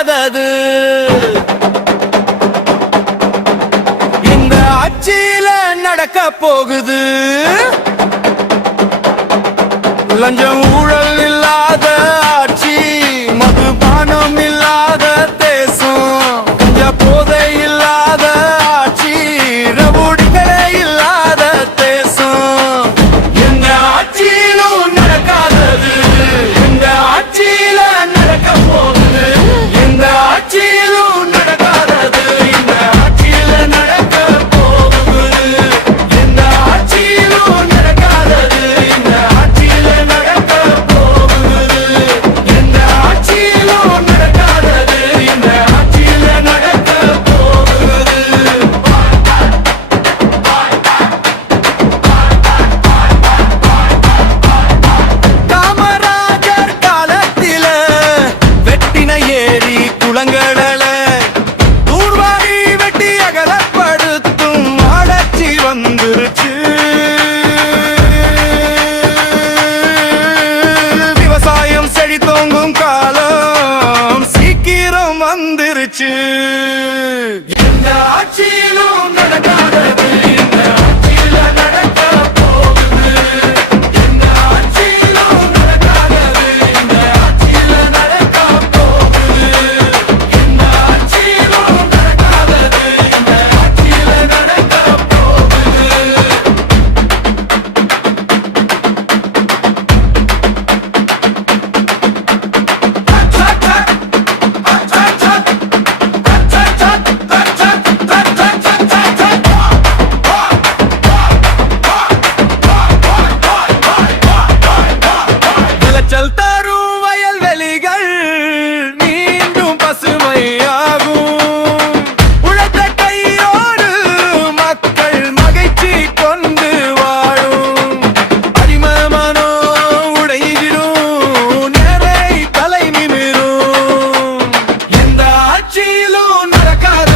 நடக்காதது. இந்த ஆட்சியில நடக்க போகுது லஞ்சம் ஊழல் இல்லாத ஆட்சி, மதுபானம் இல்லாத தேசம், கஞ்சா போதை இல்லாத ஆட்சி, ரவுடிகளே இல்லாத தேசம். எந்த ஆட்சியிலும் நடக்காதது, எந்த ஆட்சியில நடக்க போகுது. எந்த ஆட்சியிலும் நடக்காதது, இந்த ஆட்சியில நடக்க போகுது. எந்த ஆட்சியிலும் நடக்காதது, இந்த ஆட்சியில நடக்க போகுது. எந்த ஆட்சியிலும் நடக்காதது, இந்த ஆட்சியில நடக்க போகுது. காமராஜர் காலத்தில வெட்டின ஏரி குளங்கடல தூர்வாரி வெட்டி அகலப்படுத்தும் ஆட்சி வந்துருச்சு. விவசாயம் செழித்தோங்கும் காலம் சீக்கிரம் வந்துருச்சு. எந்த ஆட்சியிலும் நடக்காதது, இந்த ஆட்சியில நடக்க போகுது. எந்த ஆட்சியிலும் நடக்காதது, இந்த ஆட்சியில நடக்க போகுது. எந்த ஆட்சியிலும் நடக்காதது, இந்த ஆட்சியில நடக்க போகுது. விளைச்சல் தரும் வயல்வெளிகள் மீண்டும் பசுமையாகும். உழைத்த கையோடு மக்கள் மகிழ்ச்சி கொண்டு வாழும். அடிம மனோ உடையிடும், நேரை தலை நிமிரும். எந்த ஆட்சியிலும் நடக்காத